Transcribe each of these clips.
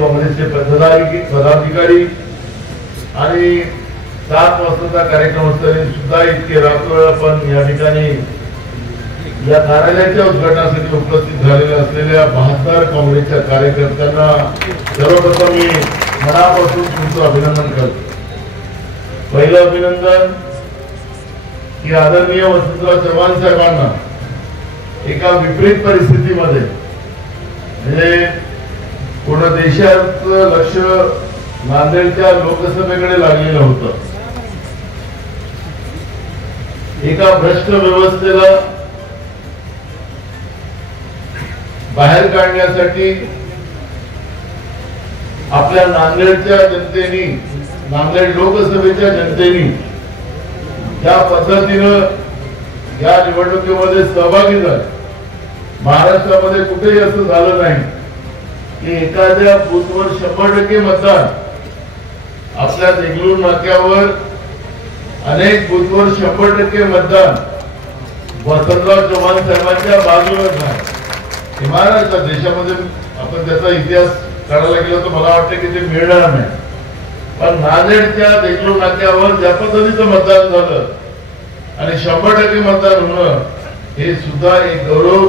काँग्रेसचे पदाधिकारी आणि 7 वाजताचा कार्यक्रम असताना सुद्धा इतके रात्र आपण या ठिकाणी या कार्यालयाच्या उद्घाटनासाठी उपस्थित झालेल्या असलेल्या 72 काँग्रेसच्या कार्यकर्त्यांना सर्वप्रथम मी मनापासून तुमचं अभिनंदन करतो। पहिलं अभिनंदन की आदरणीय वसंतराव चव्हाण साहेबांना एका विपरीत परिस्थितीमध्ये म्हणजे पूर्ण देशाचं लक्ष नांदेडच्या लोकसभेकडे लागलेलं होतं। एका भ्रष्ट व्यवस्थेला बाहेर काढण्यासाठी आपल्या नांदेडच्या जनतेने नांदेड लोकसभेच्या जनतेने ज्या पद्धतीनं या निवडणुकीमध्ये सहभागी झाले, महाराष्ट्रामध्ये कुठेही असं झालं नाही की एखाद्या बूथवर 100% मतदान आपल्या देगलूर नाक्यावर अनेक बूथवर 100% मतदान वसंतराव चव्हाण साहेबांच्या बाजूलाच आहे। महाराष्ट्र देशामध्ये आपण त्याचा इतिहास काढायला गेलो तर मला वाटतं की ते मिळणार नाही, पण नांदेडच्या देगलूर नाक्यावर ज्या पद्धतीचं मतदान झालं आणि 100% मतदान होणं हे सुद्धा एक गौरव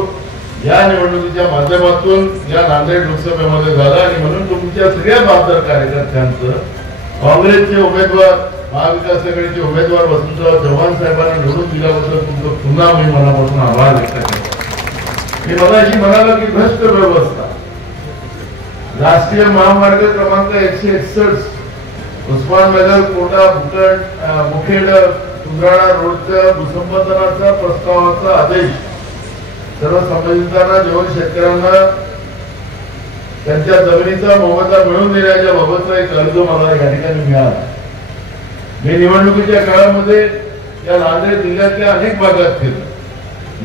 या निवडणुकीच्या माध्यमातून या नांदेड लोकसभेमध्ये झाला। आणि म्हणून तुमच्या सगळ्या 72 कार्यकर्त्यांचं काँग्रेसचे उमेदवार महाविकास आघाडीचे उमेदवार वसंतराव चव्हाण साहेबांना निवडून दिल्याबद्दल तुमचं पुन्हा मी मनापासून आभार व्यक्त करतो। मी मगाशी म्हणालो की भ्रष्ट व्यवस्था राष्ट्रीय महामार्ग क्रमांक 161 उस्माननगर कोटा मुखेड सुंदराळा रोडच्या भूसंपादनाचा प्रस्तावाचा आदेश सर्व संबंधितांना जेवण शेतकऱ्यांना त्यांच्या जमिनीचा मोबदला मिळवून देण्याच्या बाबतचा एक अर्ज मला या ठिकाणी मिळाला। मी निवडणुकीच्या काळामध्ये या नांदेड जिल्ह्यातल्या अनेक भागात फिरलो।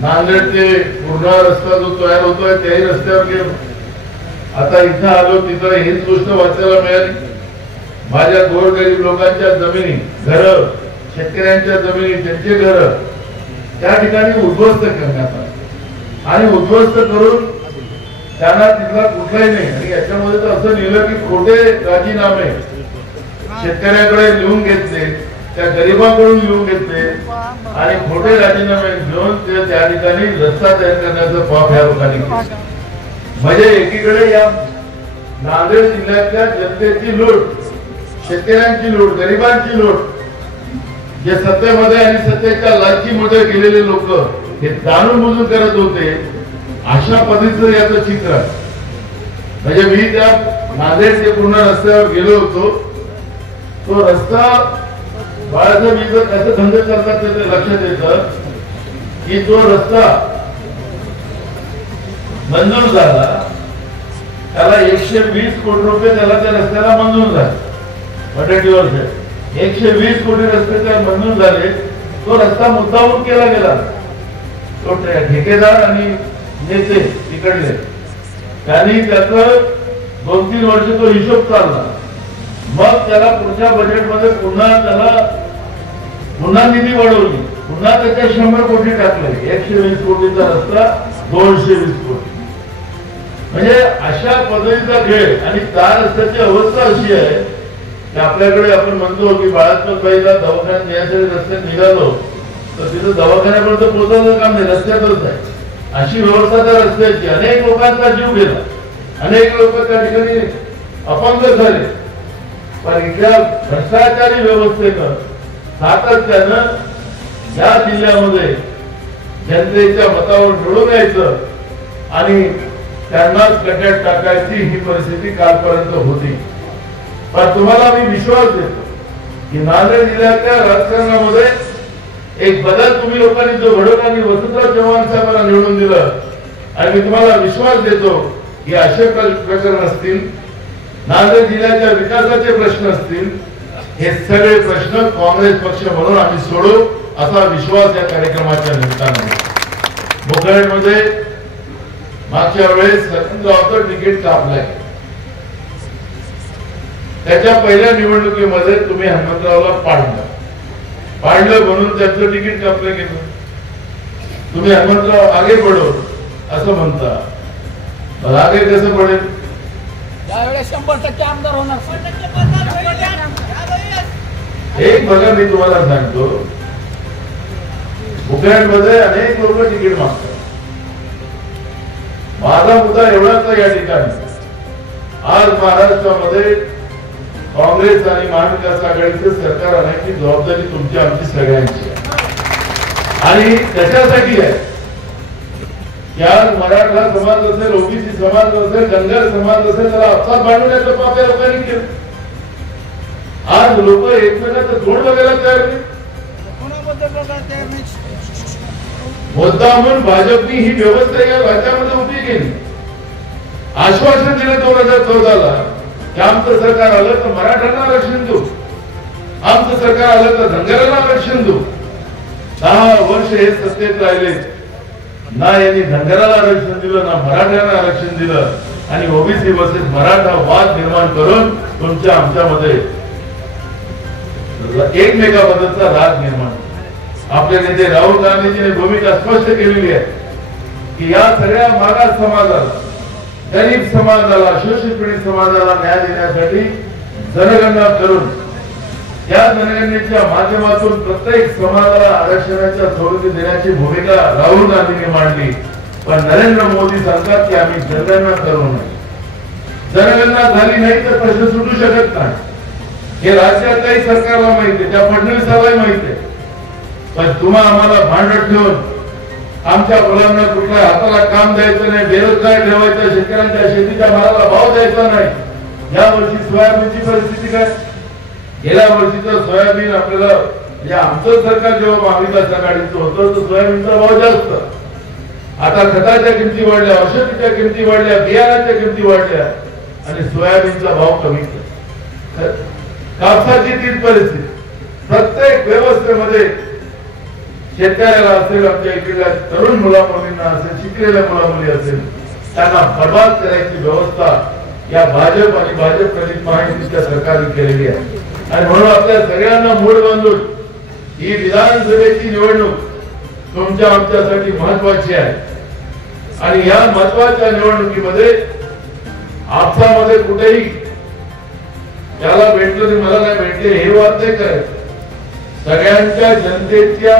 नांदेड ते पूर्णा रस्ता जो तयार होतोय त्याही रस्त्यावर गेलो। आता इथं आलो तिथं हीच गोष्ट वाचायला मिळाली, माझ्या गोरगरीब लोकांच्या जमिनी घर शेतकऱ्यांच्या जमिनी त्यांचे घर त्या ठिकाणी उद्ध्वस्त करण्यात आले आणि उद्ध्वस्त करून त्यांना तिथला कुठलाही नाही। आणि याच्यामध्ये तर असं लिहिलं की खोटे राजीनामे शेतकऱ्याकडे लिहून घेतले, त्या गरिबांकडून लिहून घेतले आणि खोटे राजीनामे घेऊन ते त्या ठिकाणी रस्ता तयार करण्याचं पाप ह्या लोकांनी केलं। म्हणजे एकीकडे या नांदेड जिल्ह्यातल्या जनतेची लूट, शेतकऱ्यांची लूट, गरिबांची लूट, जे सत्तेमध्ये आणि सत्तेच्या लालचीमध्ये गेलेले लोक हे जाणून बुजून करत होते, अशा पद्धतीचं याचं चित्र। म्हणजे मी त्या नांदेड ते पूर्ण रस्त्यावर गेलो होतो, तो रस्ता बाळाचं मी जर कसं धंदे करतात ते लक्षात येतं की तो रस्ता मंजूर झाला, त्याला 120 कोटी रुपये त्याला त्या रस्त्याला मंजूर झाले। मटेरियल 120 कोटी रस्ते त्या मंजूर झाले। तो रस्ता मुद्दामून केला गेला, तो ठेकेदार आणि नेते तिकडले त्यांनी त्याचं 2-3 वर्ष तो हिशोब चालला। मग त्याला पुढच्या बजेटमध्ये पुन्हा निधी वाढवली, पुन्हा त्याच्या 100 कोटी टाकले, 120 कोटीचा रस्ता 220 कोटी। म्हणजे अशा पद्धतीचा खेळ। आणि त्या रस्त्याची अवस्था अशी आहे की आपल्याकडे आपण म्हणतो की बाळात्मकबाईला दवाखान्यात नेण्यासाठी रस्त्यात निघालो तर तिथं दवाखान्यापर्यंत पोहोचायचं काम नाही, रस्त्यातच आहे। अशी व्यवस्था त्या रस्त्याची। अनेक लोकांचा जीव गेला, अनेक लोक त्या ठिकाणी अपंग झाले, पण इथल्या भ्रष्टाचारी व्यवस्थेनं सातत्यानं या जिल्ह्यामध्ये जनतेच्या मतावर निवडून यायचं आणि त्यांनाच गड्ड्यात टाकायची ही परिस्थिती कालपर्यंत होती। पण तुम्हाला मी विश्वास देतो की नांदेड जिल्ह्याच्या राजकारणामध्ये एक बदल तुम्ही लोकांनी जो घडवला आणि वसंतराव चव्हाण साहेबांना निवडून दिलं, आणि मी तुम्हाला विश्वास देतो की असे प्रकरण असतील, नांदेड जिल्ह्याच्या विकासाचे प्रश्न असतील, हे सगळे प्रश्न काँग्रेस पक्ष म्हणून आम्ही सोडवू असा विश्वास या कार्यक्रमाच्या निमित्ताने। मुखेडमध्ये मागच्या वेळेस हनुमंतरावचं तिकीट कापलंय, त्याच्या पहिल्या निवडणुकीमध्ये तुम्ही हनुमंतरावला पाडलं म्हणून त्यांचं तिकीट कापलं गेलं। तुम्ही हनुमंतराव आगे बढो असं म्हणता, आगे कसं पडेल? त्यावेळेस 100% आमदार होणार. एक बघा, मी तुम्हाला सांगतो, मुखेडमध्ये अनेक लोक तिकीट मागतात. माझा मुद्दा एवढाच आहे या ठिकाणी, आज महाराष्ट्रामध्ये काँग्रेस आणि महाविकास आघाडीचं सरकार आणण्याची जबाबदारी तुमची आमची सगळ्यांची आहे. आणि त्याच्यासाठी आहे की आज मराठा समाज असेल, ओबीसी समाज असेल, धनगर समाज असेल, त्याला अपघात बांधण्याचं पाप या लोकांनी केलं. आज लोक एकमेकांचं तोंड बघायला तयार नाही. मुद्दा म्हणून भाजपनी ही व्यवस्था या राज्यामध्ये उभी केली. आश्वासन दिलं 2014ला की आमचं सरकार आलं तर मराठ्यांना आरक्षण देऊ, आमचं सरकार आलं तर धनगरांना आरक्षण देऊ. 10 वर्ष हे सत्तेत राहिले, ना यांनी धनगराला आरक्षण दिलं, ना मराठ्यांना आरक्षण दिलं, आणि ओबीसी वर्सेस मराठा वाद निर्माण करून तुमच्या आमच्यामध्ये एकमेकाबद्दलचा राग निर्माण. आपले नेते राहुल गांधीजीने भूमिका स्पष्ट केलेली आहे की या सगळ्या मागास समाजाला, गरीब समाजाला, शोषित पीडित समाजाला न्याय देण्यासाठी जनगणना करून त्या जनगणनेच्या माध्यमातून प्रत्येक समाजाला आरक्षणाच्या सवलती देण्याची भूमिका राहुल गांधींनी मांडली. पण नरेंद्र मोदी सांगतात की आम्ही जनगणना करू नये. जनगणना झाली नाही तर प्रश्न सुटू शकत नाही. हे राज्यातही सरकारला माहिती आहे, त्या फडणवीसालाही माहिती आहे. पण तुम्हा आम्हाला भांडत ठेवून आमच्या मुलांना कुठल्या हाताला काम द्यायचं नाही, बेरोजगार ठेवायचं, शेतकऱ्यांच्या शेतीच्या मालाला भाव द्यायचा नाही. या वर्षी सोयाबीनची परिस्थिती काय? गेल्या वर्षीचं सोयाबीन आपल्याला, म्हणजे आमचं सरकार जेव्हा महाविकास आघाडीचं होतं तर सोयाबीनचा भाव जास्त. आता खताच्या किमती वाढल्या, औषधीच्या किमती वाढल्या, बियाणाच्या किमती वाढल्या आणि सोयाबीनचा भाव कमी. कापसाची तीच परिस्थिती. प्रत्येक व्यवस्थेमध्ये शेतकऱ्याला असेल, आमच्या इकडल्या तरुण मुलामुलींना असेल, शिकलेल्या मुलामुली असेल, त्यांना बर्बाद करायची व्यवस्था या भाजप आणि भाजप प्रणित महायुतीच्या सरकारने केलेली आहे. आणि म्हणून आपल्या सगळ्यांना मूड बांधून ही विधानसभेची निवडणूक तुमच्या आमच्यासाठी महत्वाची आहे. आणि या महत्वाच्या निवडणुकीमध्ये आपसामध्ये कुठेही त्याला भेटलं ते मला नाही भेटले हे वाद नाही करायचं. सगळ्यांच्या जनतेच्या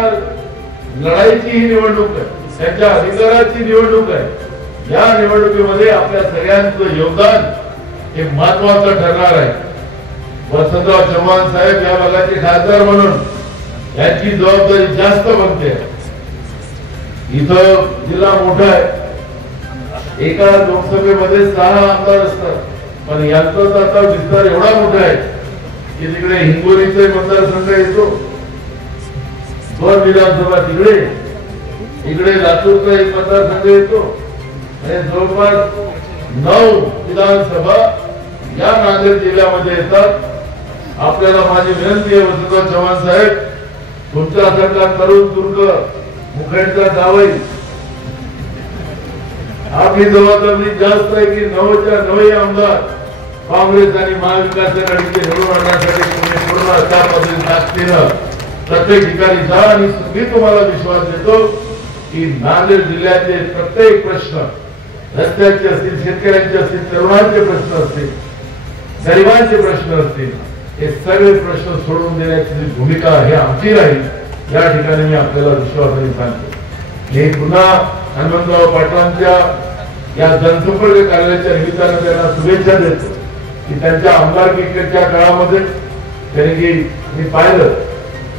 लढाईची ही निवडणूक आहे, त्यांच्या अधिकाराची निवडणूक आहे. या निवडणुकीमध्ये आपल्या सगळ्यांचं योगदान हे महत्वाचं ठरणार आहे. वसंतराव चव्हाण साहेब या भागाचे खासदार म्हणून यांची जबाबदारी जास्त बनते. इथं जिल्हा मोठा आहे, एका लोकसभेमध्ये 6 आमदार असतात, पण यांचा आता विस्तार एवढा मोठा आहे की तिकडे हिंगोलीचे मतदारसंघ येतो, 2 विधानसभा तिकडे, इकडे लातूरचा एक मतदारसंघ येतो आणि जवळपास 9 विधानसभा या नांदेड जिल्ह्यामध्ये येतात. आपल्याला माझी विनंती आहे वसंतराव चव्हाण साहेब, तुमच्यासारखा तरुण दुर्ग मुखेडचा जावई, आपली जबाबदारी जास्त आहे की 9च्या 9 आमदार काँग्रेस आणि महाविकास आघाडीचे निवडून आणण्यासाठी तुम्ही पूर्ण ताकदीनं प्रत्येक ठिकाणी जा. आणि मी तुम्हाला विश्वास देतो की नांदेड जिल्ह्याचे प्रत्येक प्रश्न, रस्त्याचे असतील, शेतकऱ्यांचे असतील, तरुणांचे प्रश्न असतील, गरिबांचे प्रश्न असतील, हे सगळे प्रश्न सोडून देण्याची भूमिका हे आमची राहील. या ठिकाणी मी आपल्याला विश्वासाने सांगतो. मी पुन्हा हनुमंतराव पाटलांच्या या जनसंपर्क कार्यालयाच्या निमित्तानं त्यांना शुभेच्छा देतो की त्यांच्या आमदारकीच्या काळामध्ये त्यांनी की मी पाहिलं,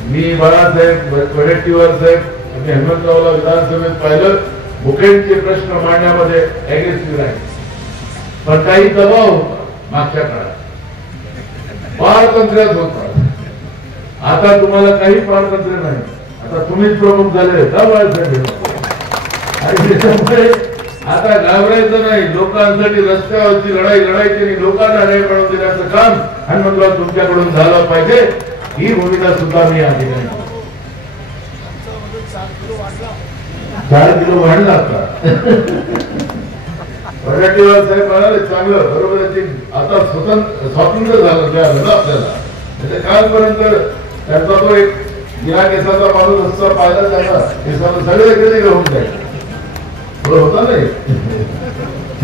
मी बाळासाहेब वडेट्टीवार साहेब आणि हनुमंतरावला विधानसभेत पाहिलं, मुखेडचे प्रश्न मांडण्यामध्ये अग्रेसिव्ह राहील. पण काही दबाव होता मागच्या काळात, पारतंत्र्यात होता. आता तुम्हाला काही पारतंत्र्य नाही, आता तुम्हीच प्रमुख झाले का बाळासाहेब. आणि त्याच्यामुळे आता घाबरायचं नाही, लोकांसाठी रस्त्यावरची लढाई लढायची आणि लोकांना न्याय मिळवून देण्याचं काम हनुमंतराव तुमच्याकडून झालं पाहिजे. ही भूमिका सुद्धा मी या ठिकाणी 4 किलो वाढला. आता वडेट्टीवार साहेब म्हणाले चांगलं बरोबर आहे, आता स्वातंत्र्य झालं त्यावेळेला आपल्याला. म्हणजे कालपर्यंत त्यांचा तो एक बिना केसाचा माणूस असता पाहिला, त्यांना केसाला सगळे इकडे घेऊन जाईल होता नाही.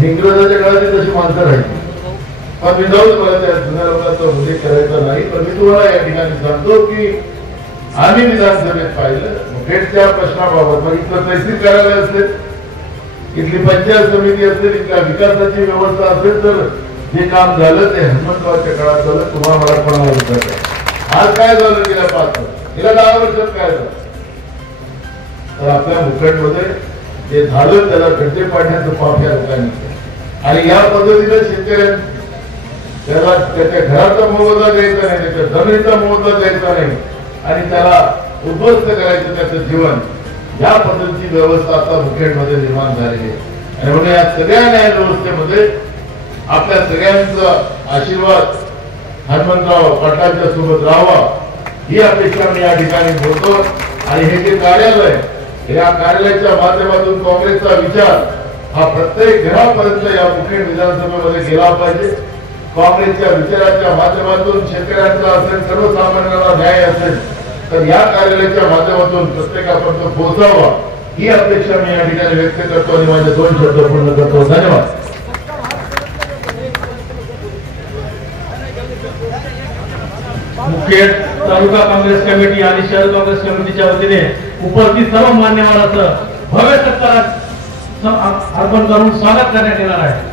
इंग्रजाच्या काळात तशी माणसं राहिली. पण मी जाऊन मला त्या जुन्या लोकांचा उल्लेख करायचा नाही. पण मी तुम्हाला या ठिकाणी सांगतो की आम्ही विधानसभेत पाहिलं मुखेडच्या प्रश्नाबाबत, मग इथलं तहसील कार्यालय असेल, इथली पंचायत समिती असेल, इथल्या विकासाची व्यवस्था असेल, तर जे काम झालं ते हनुमंतरावच्या काळात झालं. तुम्हाला मला कोणाला विचारत आहे आज काय झालं गेल्या 5 वर्षात, गेल्या 10 वर्षात काय झालं? तर आपल्या मुखेडमध्ये जे झालं त्याला खड्डे पाडण्याचं पाप या लोकांनी केलं. आणि या पद्धतीने शेतकऱ्यांनी त्याला त्याच्या घराचा मोबदला द्यायचा नाही, त्याच्या जमिनीचा मोबदला द्यायचा नाही आणि त्याला उद्ध्वस्त करायचं त्याचं जीवन, या पद्धतीची व्यवस्था आता मुखेडमध्ये निर्माण झालेली आहे. आणि म्हणून या सगळ्या न्याय व्यवस्थेमध्ये आपल्या सगळ्यांचा आशीर्वाद हनुमंतराव पाटलांच्या सोबत राहावा ही अपेक्षा मी या ठिकाणी बोलतो. आणि हे जे कार्यालय, या कार्यालयाच्या माध्यमातून काँग्रेसचा विचार हा प्रत्येक घरापर्यंत या मुखेड विधानसभेमध्ये गेला पाहिजे. काँग्रेसच्या विचाराच्या माध्यमातून शेतकऱ्यांचा असेल, सर्वसामान्यांना न्याय असेल, तर या कार्यालयाच्या माध्यमातून प्रत्येकापर्यंत पोहोचावा ही अपेक्षा मी या ठिकाणी व्यक्त करतो आणि माझे 2 शब्द पूर्ण करतो. धन्यवाद. मुखेड तालुका काँग्रेस कमिटी आणि शहर काँग्रेस कमिटीच्या वतीने उपस्थित सर्व मान्यवरांचं भव्य सत्कारात अर्पण करून स्वागत करण्यात येणार आहे.